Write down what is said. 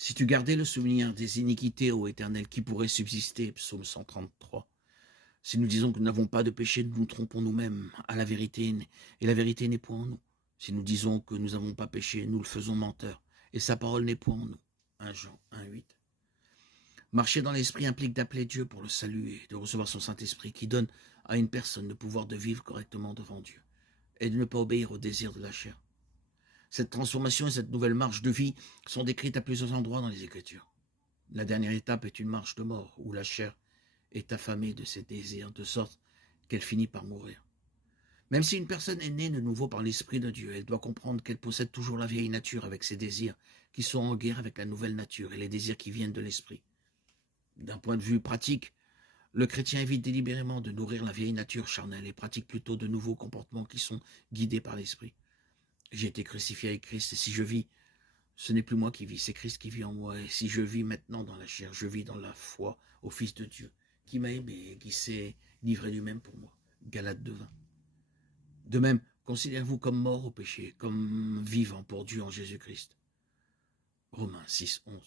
Si tu gardais le souvenir des iniquités, ô Éternel, qui pourrait subsister? Psaume 133. Si nous disons que nous n'avons pas de péché, nous nous trompons nous-mêmes à la vérité, et la vérité n'est point en nous. Si nous disons que nous n'avons pas péché, nous le faisons menteur, et sa parole n'est point en nous. 1 Jean 1,8. Marcher dans l'esprit implique d'appeler Dieu pour le salut et de recevoir son Saint-Esprit qui donne à une personne le pouvoir de vivre correctement devant Dieu et de ne pas obéir aux désirs de la chair. Cette transformation et cette nouvelle marche de vie sont décrites à plusieurs endroits dans les Écritures. La dernière étape est une marche de mort où la chair est affamée de ses désirs de sorte qu'elle finit par mourir. Même si une personne est née de nouveau par l'Esprit de Dieu, elle doit comprendre qu'elle possède toujours la vieille nature avec ses désirs qui sont en guerre avec la nouvelle nature et les désirs qui viennent de l'Esprit. D'un point de vue pratique, le chrétien évite délibérément de nourrir la vieille nature charnelle et pratique plutôt de nouveaux comportements qui sont guidés par l'Esprit. J'ai été crucifié avec Christ et si je vis, ce n'est plus moi qui vis, c'est Christ qui vit en moi. Et si je vis maintenant dans la chair, je vis dans la foi au Fils de Dieu, qui m'a aimé et qui s'est livré lui-même pour moi. Galates 2:20. De même, considérez-vous comme mort au péché, comme vivant pour Dieu en Jésus-Christ. Romains 6:11.